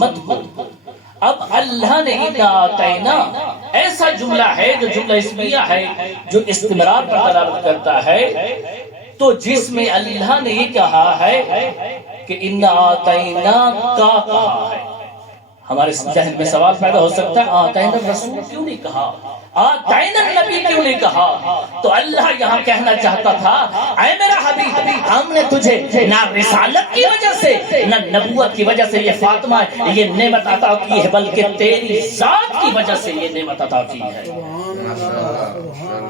امت کو۔ اب اللہ نے اعطینا ایسا جملہ ہے جو جملہ اسمیہ ہے، جو استمرار پر دلالت کرتا ہے، تو جس میں اللہ نے یہ کہا ہے کہ انا اعطینا کا کہا ہے، ہمارے ذہن میں سوال پیدا ہو سکتا ہے اعطینا رسول کیوں نہیں کہا، اعطینا نبی کیوں نہیں کہا؟ تو اللہ یہاں کہنا چاہتا تھا اے میرا حبیب، ہم نے تجھے نہ رسالت کی وجہ سے نہ نبوت کی وجہ سے یہ فاطمہ یہ نعمت عطا کی ہے، بلکہ تیری ذات کی وجہ سے یہ نعمت عطا کی ہے،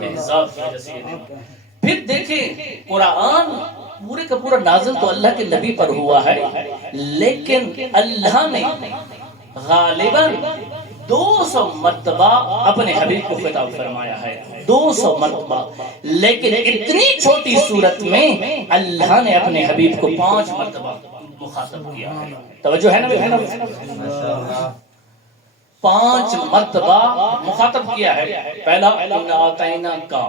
تیری ذات کی وجہ سے یہ نعمت۔ پھر دیکھیں قرآن پورے کا پورا نازل تو اللہ کے نبی پر ہوا ہے، لیکن اللہ نے غالباً 200 مرتبہ اپنے حبیب کو خطاب فرمایا ہے، 200 مرتبہ، لیکن اتنی چھوٹی صورت میں اللہ نے اپنے حبیب کو 5 مرتبہ مخاطب کیا ہے۔ توجہ ہے نا؟ 5 مرتبہ مخاطب کیا ہے۔ پہلا انا اعطینا کا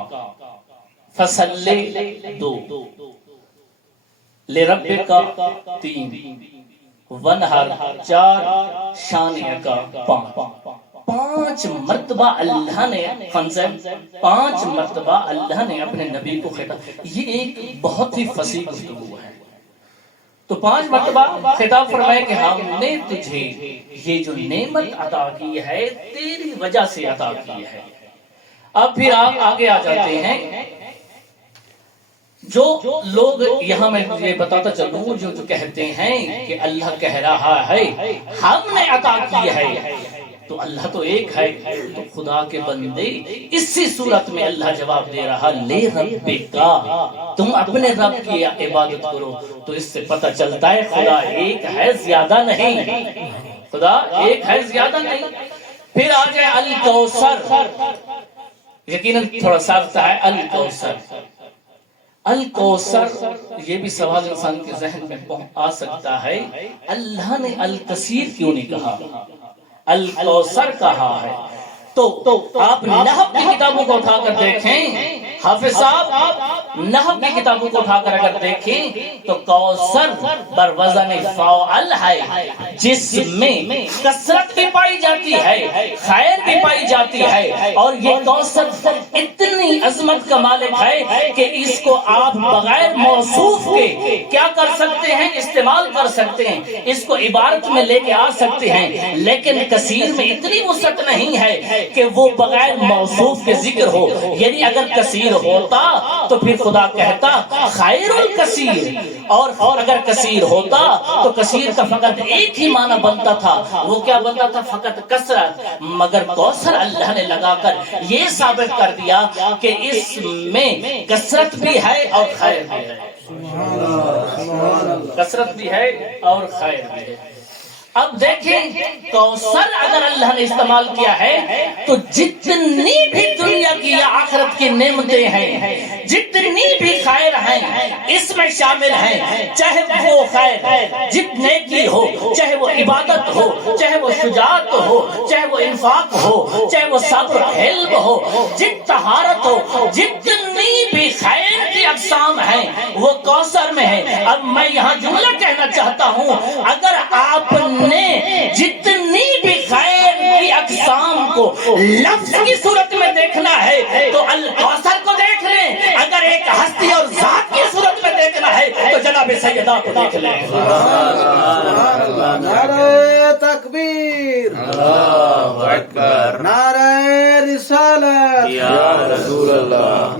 فصلی 2، لربک 3، ونہر 4، شانیہ کا 5 مرتبہ اللہ نے 5 مرتبہ اللہ نے اپنے نبی کو خطاب، یہ ایک بہت ہی فصیح گفتگو ہے۔ تو 5 مرتبہ خطاب فرمایا کہ ہم نے تجھے یہ جو نعمت عطا کی ہے تیری وجہ سے عطا کی ہے۔ اب پھر آپ آگے آ جاتے ہیں، جو لوگ یہاں میں یہ بتاتا چلوں جو کہتے ہیں کہ اللہ کہہ رہا ہے ہم نے عطا کی ہے، تو اللہ تو ایک ہے، تو خدا کے بندے اسی صورت میں اللہ جواب دے رہا لے ربکا، تم اپنے رب کی عبادت کرو، تو اس سے پتہ چلتا ہے خدا ایک ہے، زیادہ نہیں، خدا ایک ہے، زیادہ نہیں۔ پھر آ جائے الکوثر، یقیناً تھوڑا ساختہ ہے الکوثر۔ الکوثر یہ بھی سوال انسان کے ذہن میں آ سکتا ہے، اللہ نے الکثیر کیوں نہیں کہا، الکوثر کہا ہے؟ تو آپ نحو کی کتابوں کو اٹھا کر دیکھیں، حافظ صاحب نحو کی کتابوں کو اٹھا کر اگر دیکھیں تو کوثر بر وزن فاعل ہے، جس میں کثرت بھی پائی جاتی ہے، خیر بھی پائی جاتی ہے، اور یہ کوثر اتنی عظمت کا مالک ہے کہ اس کو آپ بغیر موصوف کے کیا کر سکتے ہیں، استعمال کر سکتے ہیں، اس کو عبارت میں لے کے آ سکتے ہیں، لیکن کثیر میں اتنی وسعت نہیں ہے کہ وہ بغیر موصوف کے ذکر ہو، یعنی اگر کثیر ہوتا تو پھر خدا کہتا خیر الکثیر، اور اگر کثیر ہوتا تو کثیر کا فقط ایک ہی معنی بنتا تھا، وہ کیا بنتا تھا؟ فقط کثرت، مگر کوثر اللہ نے لگا کر یہ ثابت کر دیا کہ اس میں کثرت بھی ہے اور خیر بھی ہے، کثرت بھی ہے اور خیر بھی ہے۔ اب دیکھیں کوثر اگر اللہ نے استعمال کیا ہے تو جتنی بھی دنیا کی یا آخرت کی نعمتیں ہیں، جتنی بھی خیر ہیں اس میں شامل ہیں، چاہے وہ خیر جتنے کی ہو، چاہے وہ عبادت ہو، چاہے وہ شجاعت ہو، چاہے وہ انفاق ہو، چاہے وہ صبر حلم ہو، طہارت ہو، جتنی بھی خیر کی اقسام ہیں وہ کوثر میں ہے۔ اب میں یہاں جملہ کہنا چاہتا ہوں، اگر آپ نے جتنی بھی خیر کی اقسام کو لفظ کی صورت میں دیکھنا ہے تو الکوثر کو دیکھ لیں، اگر ایک ہستی اور ذات کی صورت میں دیکھنا ہے تو جناب سیدہ کو دیکھ لیں۔ نعرہ تکبیر، اللہ اکبر، نعرہ رسالت، یا رسول اللہ،